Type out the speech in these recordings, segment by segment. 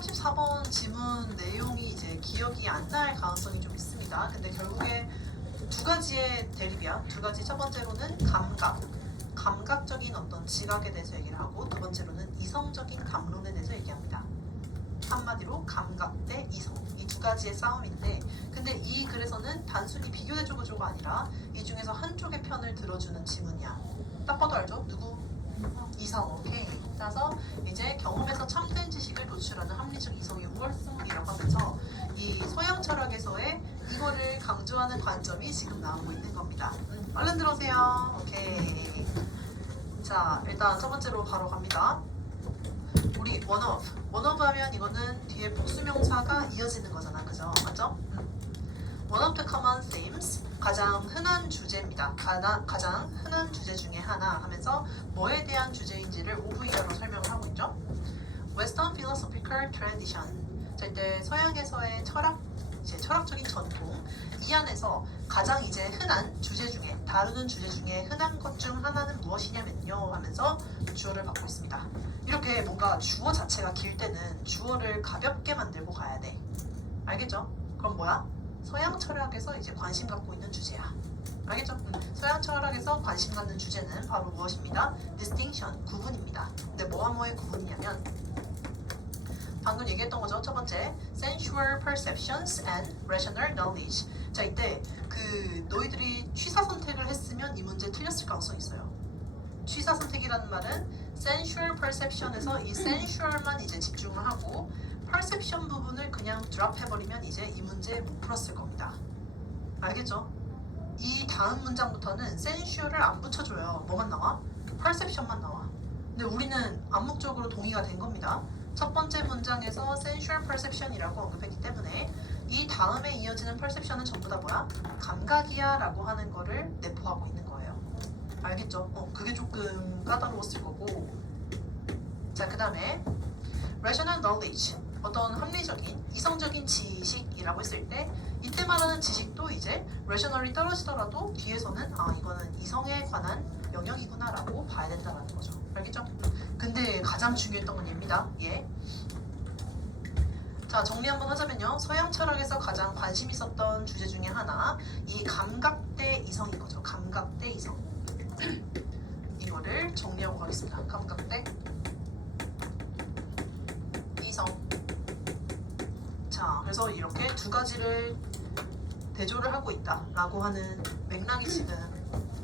34번 지문 내용이 이제 기억이 안 날 가능성이 좀 있습니다. 근데 결국에 두 가지의 대립이야. 두 가지. 첫 번째로는 감각적인 어떤 지각에 대해서 얘기를 하고, 두 번째로는 이성적인 감론에 대해서 얘기합니다. 한마디로 감각 대 이성, 이 두 가지의 싸움인데, 근데 이 글에서는 단순히 비교대조 구조가 아니라 이 중에서 한쪽의 편을 들어주는 지문이야. 딱 봐도 알죠? 누구? 이성. 오케이. 따라서 이제 경험에서 참된 지식을 도출하는 합리적 이성의 우월성이라고 하면서 이 서양 철학에서의 이거를 강조하는 관점이 지금 나오고 있는 겁니다. 얼른 들어오세요. 오케이. 자, 일단 첫 번째로 바로 갑니다. 우리 원어브 하면 이거는 뒤에 복수명사가 이어지는 거잖아, 그죠? 맞죠? One of the common themes, 가장 흔한 주제입니다. 가장 흔한 주제 중에 하나 하면서 뭐에 대한 주제인지를 OVR로 설명을 하고 있죠. Western philosophical tradition. 자, 이때 서양에서의 철학적인 전통, 이 안에서 가장 이제 흔한 주제 중에, 다루는 주제 중에 흔한 것 중 하나는 무엇이냐면요 하면서 주어를 받고 있습니다. 이렇게 뭔가 주어 자체가 길 때는 주어를 가볍게 만들고 가야 돼. 알겠죠? 그럼 뭐야? 서양 철학에서 이제 관심 갖고 있는 주제야. 알겠죠? 서양 철학에서 관심 갖는 주제는 바로 무엇입니다? distinction, 구분입니다. 근데 뭐와 뭐의 구분이냐면 방금 얘기했던 거죠. 첫 번째, sensual perceptions and rational knowledge. 자, 이때 그 너희들이 취사 선택을 했으면 이 문제 틀렸을 가능성이 있어요. 취사 선택이라는 말은 sensual perception에서 이 sensual만 이제 집중을 하고 perception 부분을 그냥 드랍해버리면 이제 이 문제 못 풀었을 겁니다. 알겠죠? 이 다음 문장부터는 sensual을 안 붙여줘요. 뭐만 나와? perception만 나와. 근데 우리는 암묵적으로 동의가 된 겁니다. 첫 번째 문장에서 sensual perception이라고 언급했기 때문에 이 다음에 이어지는 perception은 전부 다 뭐야? 감각이야 라고 하는 거를 내포하고 있는 거예요. 알겠죠? 그게 조금 까다로웠을 거고. 자, 그 다음에 rational knowledge, 어떤 합리적인, 이성적인 지식이라고 했을 때 이때 말하는 지식도 이제 rational이 떨어지더라도 뒤에서는 이거는 이성에 관한 영역이구나 라고 봐야 된다는 거죠. 알겠죠? 근데 가장 중요했던 건 얘입니다. 예. 자, 정리 한번 하자면요. 서양 철학에서 가장 관심 있었던 주제 중에 하나, 이 감각 대 이성인 거죠. 감각 대 이성. 이거를 정리하고 가겠습니다. 감각 대 이성. 자, 그래서 이렇게 두 가지를 대조를 하고 있다라고 하는 맥락이 지금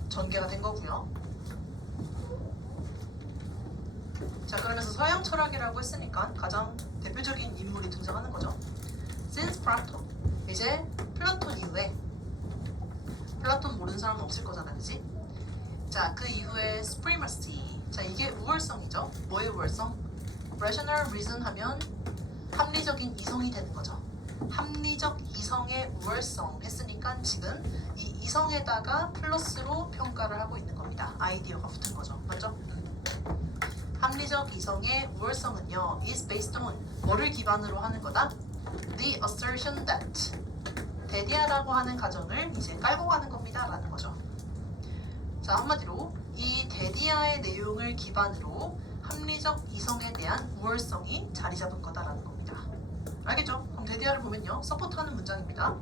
전개가 된 거고요. 자, 그러면서 서양 철학이라고 했으니까 가장 대표적인 인물이 등장하는 거죠. Since Plato. 이제 플라톤 이후에, 플라톤 모르는 사람은 없을 거잖아, 그지? 자, 그 이후에 supremacy. 자, 이게 우월성이죠. 뭐의 우월성? rational reason 하면 합리적인 이성이 되는 거죠. 합리적 이성의 우월성 했으니까 지금 이 이성에다가 플러스로 평가를 하고 있는 겁니다. 아이디어가 붙은 거죠. 맞죠? 합리적 이성의 우월성은요, is based on 뭐를 기반으로 하는 거다? The assertion that 대디아라고 하는 가정을 이제 깔고 가는 겁니다 라는 거죠. 자, 한마디로 이 대디아의 내용을 기반으로 합리적 이성에 대한 우월성이 자리 잡은 거다라는 겁니다. 알겠죠? 그럼 대디아를 보면요, 서포트하는 문장입니다.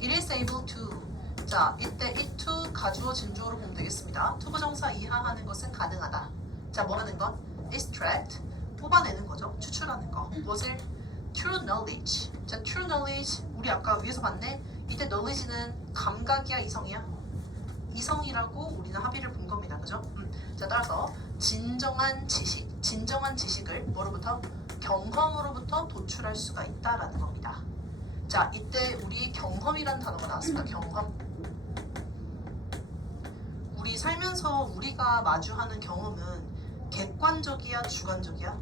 It is able to. 자, 이때 it to 가주어 진주어로 보면 되겠습니다. 투부정사 이하 하는 것은 가능하다. 자, 뭐 하는 건? extract, 뽑아내는 거죠. 추출하는 거. 무엇을? true knowledge. 자, true knowledge, 우리 아까 위에서 봤네. 이때 knowledge는 감각이야, 이성이야? 이성이라고 우리는 합의를 본 겁니다. 그죠? 자, 따라서 진정한 지식을 뭐로부터? 경험으로부터 도출할 수가 있다라는 겁니다. 자, 이때 우리 경험이라는 단어가 나왔습니다. 경험. 우리 살면서 우리가 마주하는 경험은 객관적이야, 주관적이야?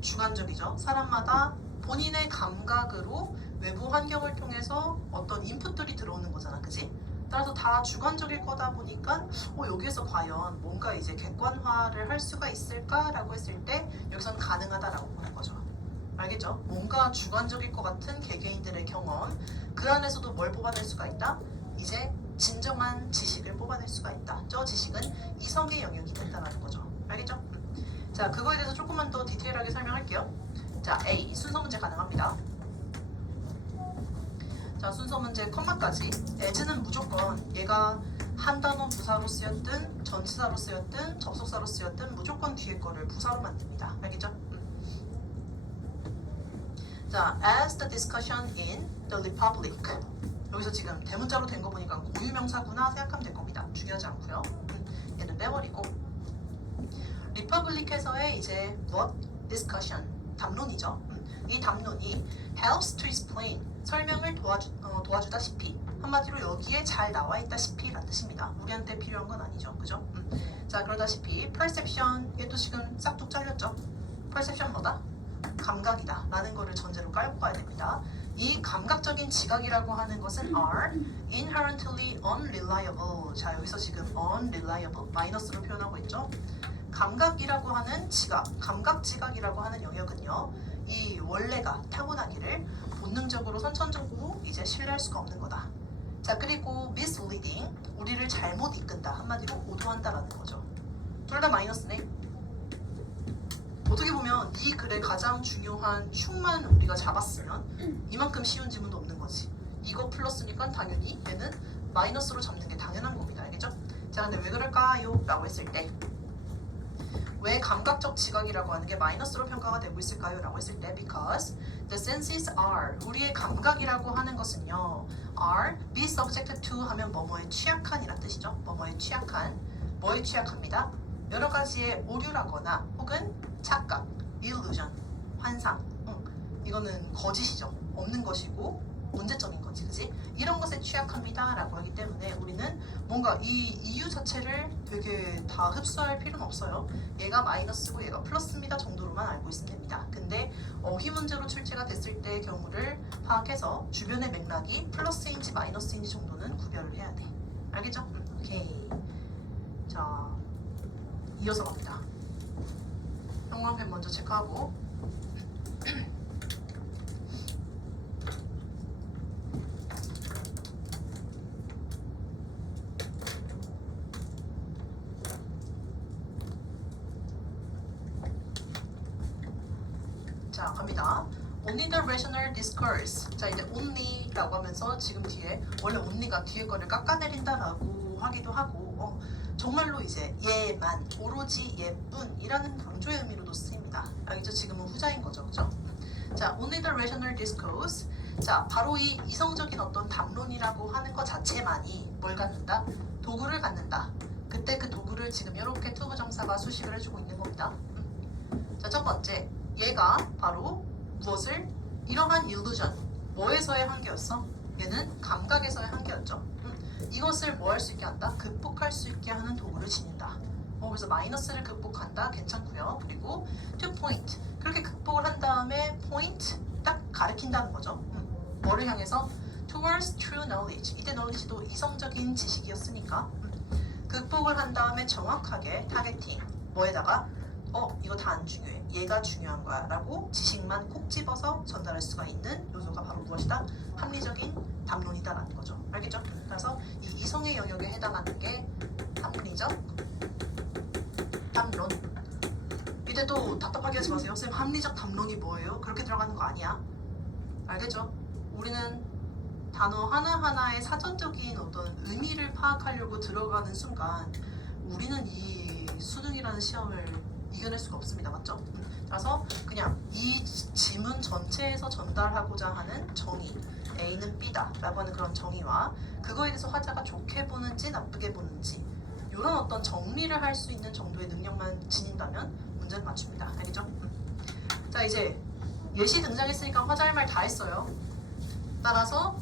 주관적이죠. 사람마다 본인의 감각으로 외부 환경을 통해서 어떤 인풋들이 들어오는 거잖아, 그지? 따라서 다 주관적일 거다 보니까 여기에서 과연 뭔가 이제 객관화를 할 수가 있을까라고 했을 때 여기서는 가능하다라고 보는 거죠. 알겠죠? 뭔가 주관적일 것 같은 개개인들의 경험, 그 안에서도 뭘 뽑아낼 수가 있다? 이제 진정한 지식을 뽑아낼 수가 있다. 저 지식은 이성의 영역이 된다는 거죠. 알겠죠? 자, 그거에 대해서 조금만 더 디테일하게 설명할게요. 자, A 순서 문제 가능합니다. 자, 순서 문제 컴마까지. as는 무조건 얘가 한 단어 부사로 쓰였든 전치사로 쓰였든 접속사로 쓰였든 무조건 뒤에 거를 부사로 만듭니다. 알겠죠? 자, as the discussion in the republic. 여기서 지금 대문자로 된 거 보니까 고유명사구나 생각하면 될 겁니다. 중요하지 않고요. 얘는 빼버리고. republic에서의 이제 what discussion 담론이죠. 이 담론이 helps to explain 설명을 도와주다시피 한마디로 여기에 잘 나와 있다시피 라는 뜻입니다. 우리한테 필요한 건 아니죠. 그죠? 자, 그러다시피 perception 얘도 지금 싹둑 잘렸죠. perception 뭐다? 감각이다 라는 거를 전제로 깔고 가야 됩니다. 이 감각적인 지각이라고 하는 것은 are inherently unreliable. 자, 여기서 지금 unreliable 마이너스로 표현하고 있죠. 감각이라고 하는 지각, 감각 지각이라고 하는 영역은요, 이 원래가 타고나기를 본능적으로 선천적으로 이제 신뢰할 수가 없는 거다. 자, 그리고 misleading 우리를 잘못 이끈다, 한마디로 오도한다라는 거죠. 둘 다 마이너스네. 어떻게 보면 이 글의 가장 중요한 흉만 우리가 잡았으면 이만큼 쉬운 지문도 없는 거지. 이거 플러스니까 당연히 얘는 마이너스로 잡는 게 당연한 겁니다. 알겠죠? 자, 근데 왜 그럴까요? 라고 했을 때 왜 감각적 지각이라고 하는 게 마이너스로 평가가 되고 있을까요? 라고 했을 때 because the senses are 우리의 감각이라고 하는 것은요 are be subject to 하면 뭐뭐에 취약한 이란 뜻이죠. 뭐뭐에 취약한 뭐에 취약합니다. 여러 가지의 오류라거나 혹은 착각, illusion, 환상 이거는 거짓이죠. 없는 것이고 문제점인 거지, 그지? 이런 것에 취약합니다 라고 하기 때문에 우리는 뭔가 이 이유 자체를 되게 다 흡수할 필요는 없어요. 얘가 마이너스고 얘가 플러스입니다 정도로만 알고 있으면 됩니다. 근데 어휘 문제로 출제가 됐을 때의 경우를 파악해서 주변의 맥락이 플러스인지 마이너스인지 정도는 구별을 해야 돼. 알겠죠? 오케이. 자, 이어서 갑니다. 형광펜 먼저 체크하고 자, 갑니다. Only the rational discourse. 자, 이제 only라고 하면서 지금 뒤에 원래 only가 뒤에 거를 깎아내린다라고 하기도 하고 정말로 이제 얘만 오로지 얘뿐이라는 강조의 의미로도 쓰입니다. 알겠죠? 지금은 후자인 거죠, 그죠? 자, only the rational discourse. 자, 바로 이 이성적인 어떤 담론이라고 하는 것 자체만이 뭘 갖는다? 도구를 갖는다. 그때 그 도구를 지금 이렇게 투 부정사가 수식을 해주고 있는 겁니다. 자, 첫 번째. 얘가 바로 무엇을? 이러한 illusion 뭐에서의 한계였어? 얘는 감각에서의 한계였죠. 이것을 뭐 할 수 있게 한다? 극복할 수 있게 하는 도구를 지닌다. 그래서 마이너스를 극복한다. 괜찮고요. 그리고 to point 그렇게 극복을 한 다음에 point 딱 가리킨다는 거죠. 뭐를 향해서? towards true knowledge. 이때 knowledge도 이성적인 지식이었으니까 극복을 한 다음에 정확하게 타겟팅 뭐에다가 이거 다 안 중요해. 얘가 중요한 거야 라고 지식만 콕 집어서 전달할 수가 있는 요소가 바로 무엇이다? 합리적인 담론이다 라는 거죠. 알겠죠? 그래서 이 이성의 영역에 해당하는 게 합리적 담론. 이때도 답답하게 하지 마세요. 쌤, 합리적 담론이 뭐예요? 그렇게 들어가는 거 아니야. 알겠죠? 우리는 단어 하나하나의 사전적인 어떤 의미를 파악하려고 들어가는 순간 우리는 이 수능이라는 시험을 이겨낼 수가 없습니다. 맞죠? 그래서 그냥 이 지문 전체에서 전달하고자 하는 정의 A는 B다 라고 하는 그런 정의와 그거에 대해서 화자가 좋게 보는지 나쁘게 보는지 이런 어떤 정리를 할 수 있는 정도의 능력만 지닌다면 문제는 맞춥니다. 알겠죠? 자, 이제 예시 등장했으니까 화자 할 말 다 했어요. 따라서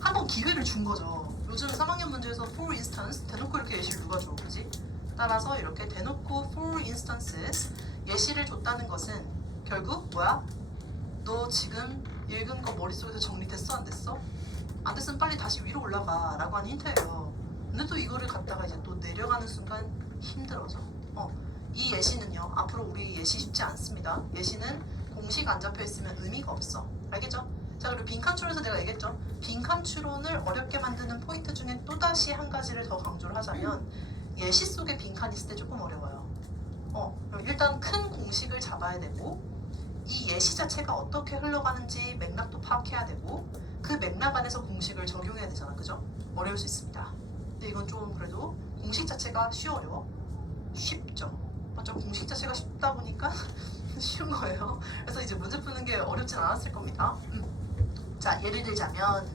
한번 기회를 준 거죠. 요즘 3학년 문제에서 for instance 대놓고 이렇게 예시를 누가 줘, 그지? 따라서 이렇게 대놓고 for instances 예시를 줬다는 것은 결국 뭐야? 너 지금 읽은 거 머릿속에서 정리됐어? 안 됐어? 안 됐으면 빨리 다시 위로 올라가 라고 하는 힌트예요. 근데 또 이거를 갖다가 이제 또 내려가는 순간 힘들어져. 이 예시는요 앞으로 우리 예시 쉽지 않습니다. 예시는 공식 안 잡혀 있으면 의미가 없어. 알겠죠? 자, 그리고 빈칸 추론에서 내가 얘기했죠. 빈칸 추론을 어렵게 만드는 포인트 중에 또다시 한 가지를 더 강조를 하자면 예시 속에 빈칸이 있을 때 조금 어려워요. 일단 큰 공식을 잡아야 되고 이 예시 자체가 어떻게 흘러가는지 맥락도 파악해야 되고 그 맥락 안에서 공식을 적용해야 되잖아. 그죠? 어려울 수 있습니다. 근데 이건 좀 그래도 공식 자체가 쉬워요. 쉽죠. 맞죠? 공식 자체가 쉽다 보니까 쉬운 거예요. 그래서 이제 문제 푸는 게 어렵진 않았을 겁니다. 자, 예를 들자면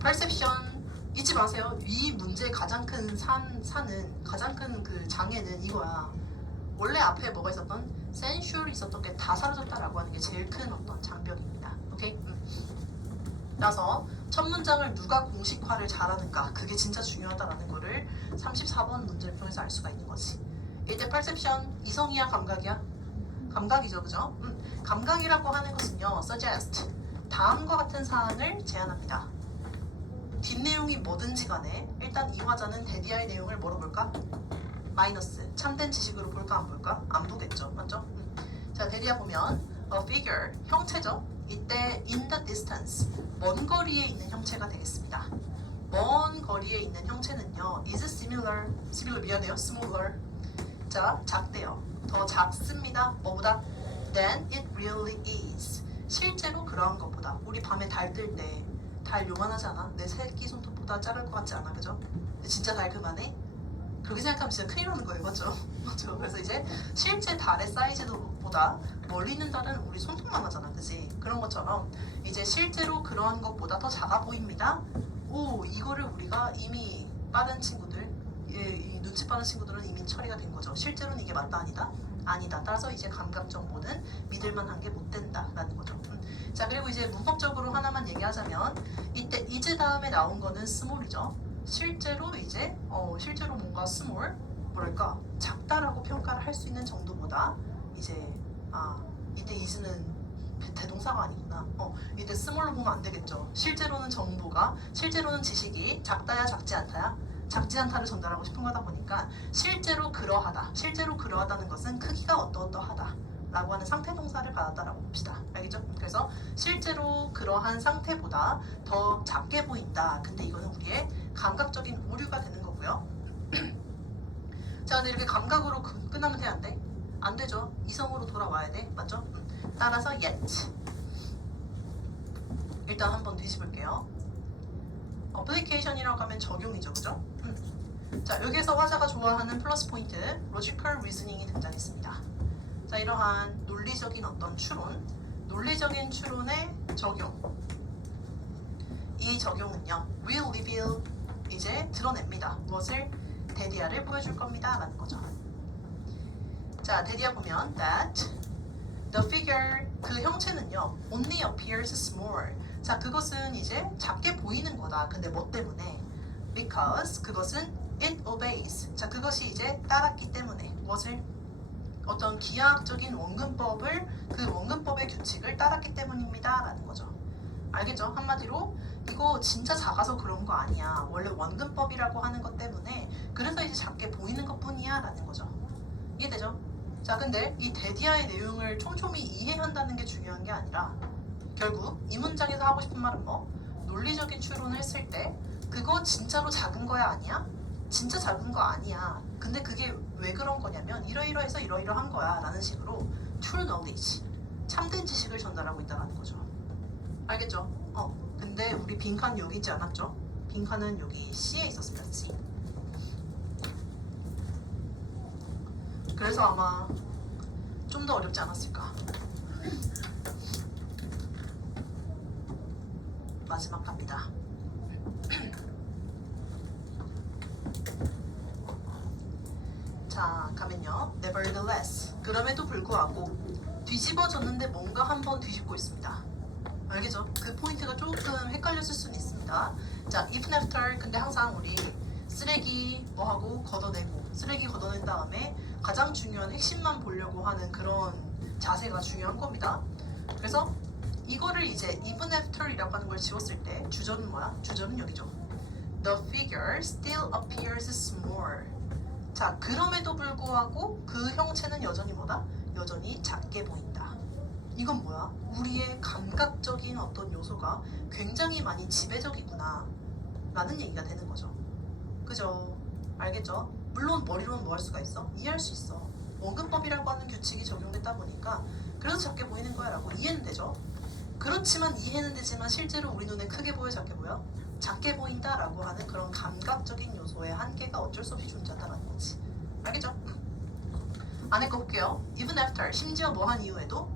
perception 잊지 마세요. 이 문제의 가장 큰 산은 가장 큰 그 장애는 이거야. 원래 앞에 뭐가 있었던 sensual 있었던 게 다 사라졌다라고 하는 게 제일 큰 어떤 장벽입니다. 오케이? 따라서 첫 문장을 누가 공식화를 잘하는가 그게 진짜 중요하다라는 거를 34번 문제를 통해서 알 수가 있는 거지. 이때 perception 이성이야 감각이야? 감각이죠, 그죠? 감각이라고 하는 것은요, suggest 다음과 같은 사항을 제안합니다. 뒷내용이 뭐든지 간에 일단 이 화자는 데디아의 내용을 뭐로 볼까? 마이너스 참된 지식으로 볼까 안 볼까? 안 보겠죠, 맞죠? 자, 데디아 보면 a figure 형체죠. 이때 in the distance 먼 거리에 있는 형체가 되겠습니다. 먼 거리에 있는 형체는요 is similar 미안해요 smaller 자 작대요. 더 작습니다. 뭐보다? than it really is 실제로 그러한 것보다. 우리 밤에 달 뜰 때 달 요만하지 않아? 내 새끼 손톱보다 작을 것 같지 않아? 그죠? 근데 진짜 달 그만해? 그렇게 생각하면 진짜 큰일 나는 거예요. 맞죠? 맞죠? 그래서 이제 실제 달의 사이즈보다 멀리 있는 달은 우리 손톱만 하잖아. 그지? 그런 것처럼 이제 실제로 그러한 것보다 더 작아 보입니다. 오, 이거를 우리가 이미 빠른 친구들, 이 눈치 빠른 친구들은 이미 처리가 된 거죠. 실제로는 이게 맞다 아니다? 아니다. 따라서 이제 감각 정보는 믿을만한 게 못 된다라는 거죠. 자, 그리고 이제 문법적으로 하나만 얘기하자면 이때 is 다음에 나온 거는 small이죠. 실제로 이제 실제로 뭔가 small 뭐랄까 작다라고 평가를 할 수 있는 정도보다 이제 이때 is는 대동사가 아니구나. 이때 small로 보면 안 되겠죠. 실제로는 정보가 실제로는 지식이 작다야 작지 않다야 작지 않다를 전달하고 싶은 거다 보니까 실제로 그러하다. 실제로 그러하다는 것은 크기가 어떠어떠하다 라고 하는 상태 동사를 받았다라고 봅시다. 알겠죠? 그래서 실제로 그러한 상태보다 더 작게 보인다. 근데 이거는 우리의 감각적인 오류가 되는 거고요. 자, 근데 이렇게 감각으로 끝나면 돼? 안 돼? 안 되죠. 이성으로 돌아와야 돼. 맞죠? 따라서 yet. 일단 한번 뒤집을게요. 어플리케이션이라고 하면 적용이죠. 그죠? 자, 여기에서 화자가 좋아하는 플러스 포인트 logical reasoning이 등장했습니다. 자, 이러한 논리적인 어떤 추론, 논리적인 추론의 적용. 이 적용은요, will reveal 이제 드러냅니다. 무엇을? 데디아를 보여줄 겁니다. 라는 거죠. 자, 데디아 보면 that the figure 그 형체는요, only appears small. 자, 그것은 이제 작게 보이는 거다. 근데 뭐 때문에? Because 그것은 it obeys. 자, 그것이 이제 따랐기 때문에 무엇을? 어떤 기하학적인 원근법을 그 원근법의 규칙을 따랐기 때문입니다. 라는 거죠. 알겠죠? 한마디로 이거 진짜 작아서 그런 거 아니야. 원래 원근법이라고 하는 것 때문에 그래서 이제 작게 보이는 것 뿐이야. 라는 거죠. 이해되죠? 자, 근데 이 데디아의 내용을 촘촘히 이해한다는 게 중요한 게 아니라 결국 이 문장에서 하고 싶은 말은 뭐? 논리적인 추론을 했을 때 그거 진짜로 작은 거야 아니야? 진짜 작은 거 아니야. 근데 그게 왜 그런 거냐면 이러이러해서 이러이러한 거야 라는 식으로 true knowledge 참된 지식을 전달하고 있다는 거죠. 알겠죠? 근데 우리 빈칸 여기 있지 않았죠? 빈칸은 여기 C에 있었습니다. C. 그래서 아마 좀 더 어렵지 않았을까. 마지막 갑니다. 자, 가면요. Nevertheless. 그럼에도 불구하고 뒤집어졌는데 뭔가 한번 뒤집고 있습니다. 알겠죠? 그 포인트가 조금 헷갈렸을 수는 있습니다. 자, if and after. 근데 항상 우리 쓰레기 뭐하고 걷어내고 쓰레기 걷어낸 다음에 가장 중요한 핵심만 보려고 하는 그런 자세가 중요한 겁니다. 그래서 이거를 이제 even after이라고 하는 걸 지웠을 때 주절은 뭐야? 주절은 여기죠. The figure still appears small. 자, 그럼에도 불구하고 그 형체는 여전히 뭐다? 여전히 작게 보인다. 이건 뭐야? 우리의 감각적인 어떤 요소가 굉장히 많이 지배적이구나 라는 얘기가 되는 거죠. 그죠? 알겠죠? 물론 머리로는 뭐 할 수가 있어? 이해할 수 있어. 원근법이라고 하는 규칙이 적용됐다 보니까 그래서 작게 보이는 거야 라고 이해는 되죠. 그렇지만 이해는 되지만 실제로 우리 눈에 크게 보여 작게 보여? 작게 보인다 라고 하는 그런 감각적인 요소의 한계가 어쩔 수 없이 존재한다는 거지. 알겠죠? 안에 거 볼게요. Even after, 심지어 뭐한 이후에도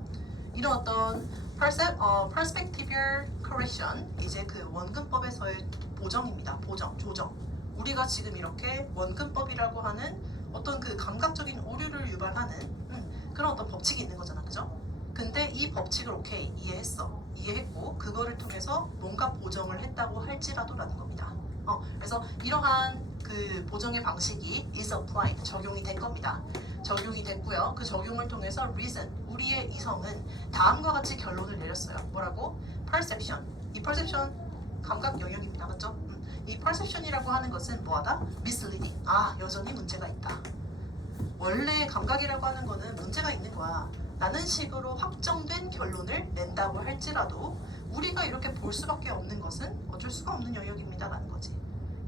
이런 어떤 perspectival correction, 이제 그 원근법에서의 보정입니다. 보정, 조정. 우리가 지금 이렇게 원근법이라고 하는 어떤 그 감각적인 오류를 유발하는 그런 어떤 법칙이 있는 거잖아, 그죠? 근데 이 법칙을 오케이 이해했어, 이해했고 그거를 통해서 뭔가 보정을 했다고 할지라도라는 겁니다. 그래서 이러한 그 보정의 방식이 is applied, 적용이 된 겁니다. 적용이 됐고요. 그 적용을 통해서 reason, 우리의 이성은 다음과 같이 결론을 내렸어요. 뭐라고? perception. 이 perception 감각 영역입니다. 맞죠? 이 perception이라고 하는 것은 뭐하다? misleading. 여전히 문제가 있다. 원래 감각이라고 하는 거는 문제가 있는 거야 라는 식으로 확정된 결론을 낸다고 할지라도 우리가 이렇게 볼 수밖에 없는 것은 어쩔 수가 없는 영역입니다 라는 거지.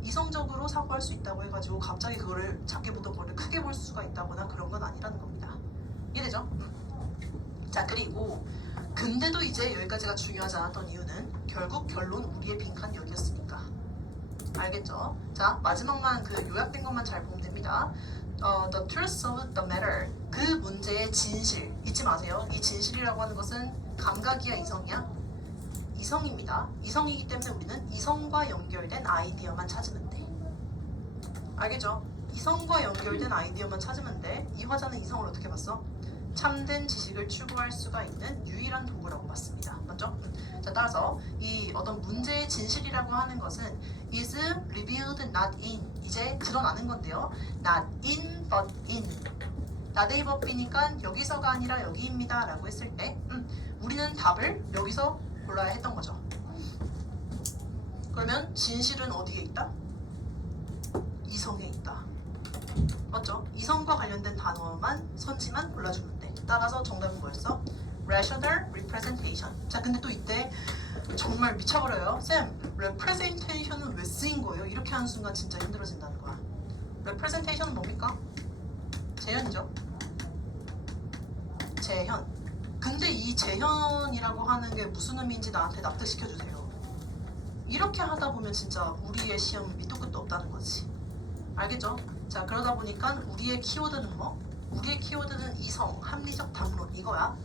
이성적으로 사고할 수 있다고 해가지고 갑자기 그거를 작게 보던 거를 크게 볼 수가 있다거나 그런 건 아니라는 겁니다. 이해되죠? 자, 그리고 근데도 이제 여기까지가 중요하지 않았던 이유는 결국 결론 우리의 빈칸 여기였으니까. 알겠죠? 자, 마지막만 그 요약된 것만 잘 보면 됩니다. The truth of the matter, 그 문제의 진실 잊지 마세요. 이 진실이라고 하는 것은 감각이야 이성이야? 이성입니다. 이성이기 때문에 우리는 이성과 연결된 아이디어만 찾으면 돼. 알겠죠? 이성과 연결된 아이디어만 찾으면 돼. 이 화자는 이성을 어떻게 봤어? 참된 지식을 추구할 수가 있는 유일한 도구라고 봤습니다. 맞죠? 자, 따라서 이 어떤 문제의 진실이라고 하는 것은 is revealed not in, 이제 드러나는 건데요. not in but in. not의 법이니까 여기서가 아니라 여기입니다 라고 했을 때 우리는 답을 여기서 골라야 했던 거죠. 그러면 진실은 어디에 있다? 이성에 있다. 맞죠? 이성과 관련된 단어만 선지만 골라주면 돼. 따라서 정답은 뭐였어? rational representation. 자, 근데 또 이때 정말 미쳐버려요. 쌤, representation은 왜 쓰인 거예요? 이렇게 하는 순간 진짜 힘들어진다는 거야. representation은 뭡니까? 재현이죠. 재현. 근데 이 재현이라고 하는 게 무슨 의미인지 나한테 납득시켜주세요. 이렇게 하다 보면 진짜 우리의 시험은 밑도 끝도 없다는 거지. 알겠죠? 자, 그러다 보니까 우리의 키워드는 뭐? 우리의 키워드는 이성, 합리적 담론 이거야.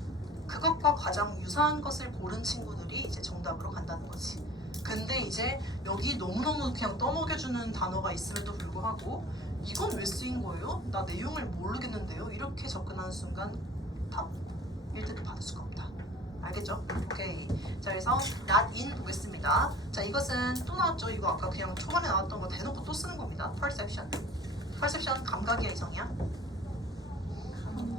그것과 가장 유사한 것을 고른 친구들이 이제 정답으로 간다는 거지. 근데 이제 여기 너무너무 그냥 떠먹여주는 단어가 있음에도 불구하고 이건 왜 쓰인 거예요? 나 내용을 모르겠는데요? 이렇게 접근하는 순간 답 1등을 받을 수가 없다. 알겠죠? 오케이. 자, 그래서 not in 보겠습니다. 자, 이것은 또 나왔죠? 이거 아까 그냥 초반에 나왔던 거 대놓고 또 쓰는 겁니다. perception. perception 감각이야 이성이야?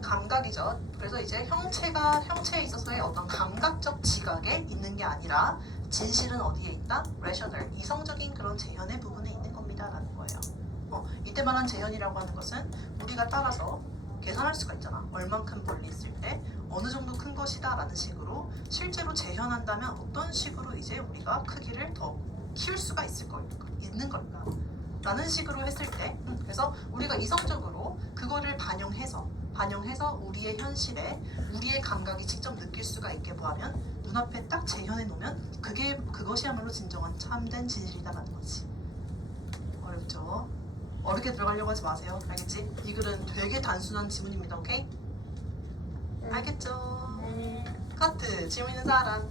감각이죠. 그래서 이제 형체에 있어서의 어떤 감각적 지각에 있는 게 아니라 진실은 어디에 있다? rational, 이성적인 그런 재현의 부분에 있는 겁니다 라는 거예요. 이때 말한 재현이라고 하는 것은 우리가 따라서 계산할 수가 있잖아. 얼만큼 멀리 있을 때 어느 정도 큰 것이다 라는 식으로 실제로 재현한다면 어떤 식으로 이제 우리가 크기를 더 키울 수가 있는 걸까 라는 식으로 했을 때 그래서 우리가 이성적으로 그거를 반영해서 우리의 현실에 우리의 감각이 직접 느낄 수가 있게 뭐하면 눈앞에 딱 재현해 놓으면 그것이야말로 진정한 참된 진실이다라는 거지. 어렵죠? 어렵게 들어가려고 하지 마세요. 알겠지? 이 글은 되게 단순한 지문입니다. 오케이? 알겠죠? 카트 질문 있는 사람.